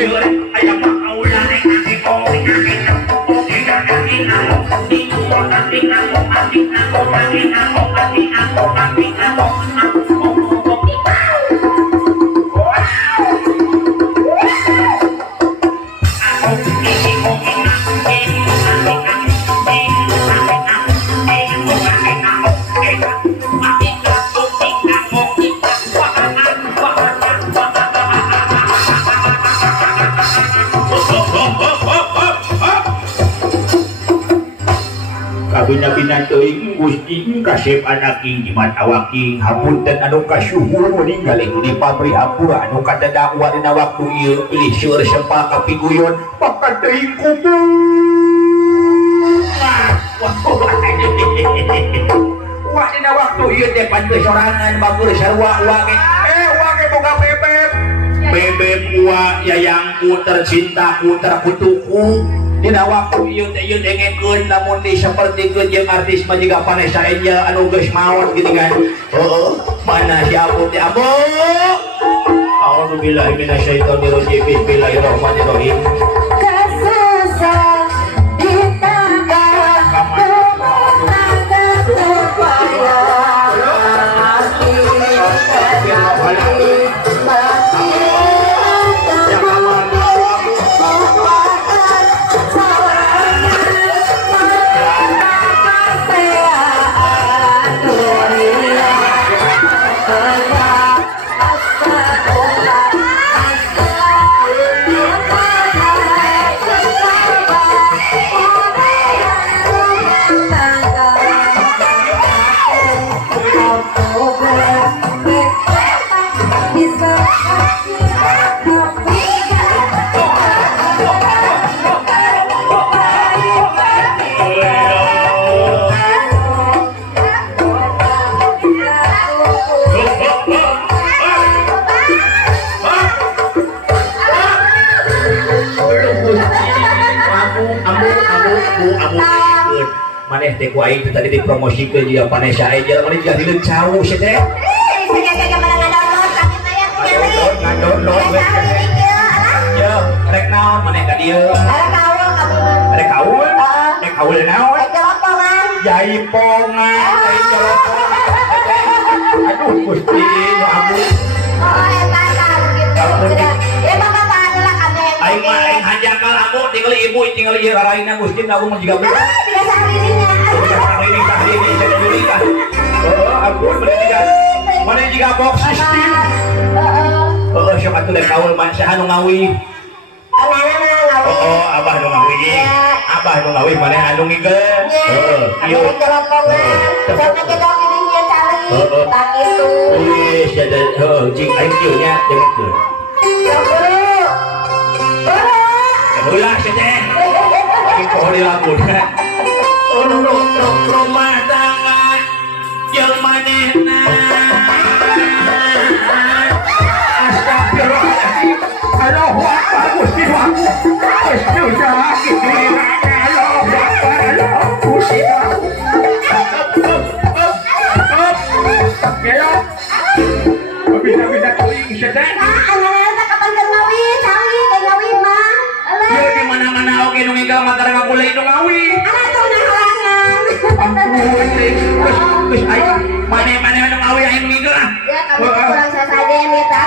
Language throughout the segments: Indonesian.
ayam kaulah bina-bina teuing Gusti kasep anak king jimat awak king hapunten anu kasuhur meninggal di pabrik hampura anu kadadakwa dina waktu ieu pilih seur sempa kapiguyon maka teuing kubur wah dina waktu ieu teh panteus sorangan bagur sarua wage wage boga bebek bebek wa yayangku tercintaku terkutuku dina waktu ieu teh ieu dengekeun lamun di sapertikeun jeung artis mah jiga Vanessa Angel anu geus maot gitu kan. Mana si Abu teh Abu. A'udzubillahi minasyaitonir rajim. Bismillahirrahmanirrahim. Kasusah ditangga tangga supaya maneh teh ku aing tadi dipromosikeun jiga Vanessa Angel maneh jiga hileung cau sia teh. Ngadownload we. Yo, rek naon maneh ka dieu? Rek kaul. Rek kaul naon? Rek jolopongan. Jaipongan, rek jolopongan. Aduh Gusti, nu ampun. Oh, eta gitu. Ya bapak adalah kadang. Aing mah aing hanjakal amu tinggal ibu tinggal ieu raraina Gusti nagung jiga beul. Tidak sahrinya. Ini jadi juri kan. Ampun mana juga box system. Sok atuh dek kaul man saha nu ngawi. Abah nu ngawi. Abah nu ngawi mana anu ngikeun. Ieu kelompokna. Sok ngedok ininya cari. Tak itu. Wis jadi cing aing kieu nya dengekeun. Ulah teh. Iki pohon di lampun. Rumah tangga jeung manehna astagfirullahaladzim Allahu akbar Gusti aku geus sudah kitu Allahu akbar Allahu Gusti gelo bisa-bisa teuing sedang anana kapan keur ngawi cawi teh ngawi mah ieu di mana-mana oge nu nginggal mah tara ngabulai nu ngawi terus ayo mana anu ngawi anu ngigel ah ya kamu kurang sasajen eta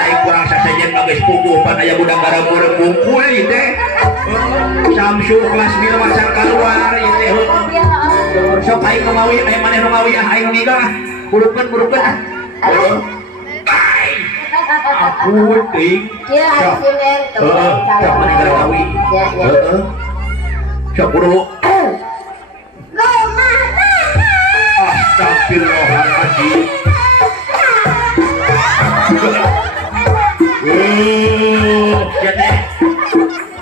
aing kurang sasajen mah geus puguh pan aya budak garabur bungkul ieu teh Samsu kelas 5 masa keluar ieu teh sok aing ngawi aya maneh nu ngawi ah aing ngigel ah burukeun ah aku ting ya sinen sok maneh ngawi sok buru astagfirullahaladzim jadi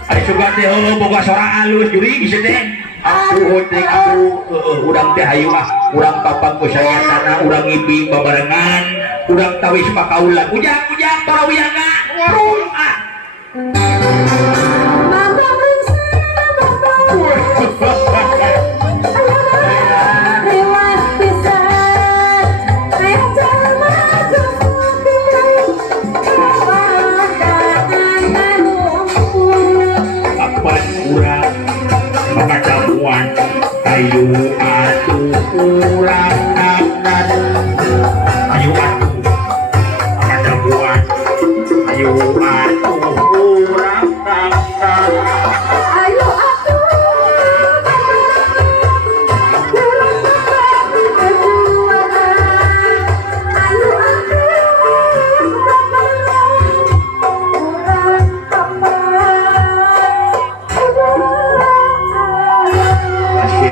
ada juga teh boga suara halus juri bisa teh aku teh aku urang teh hayu mah urang papang ku sayatana urang ngibing babarengan urang tawis pakaulan ujang para wiyaga ah bulan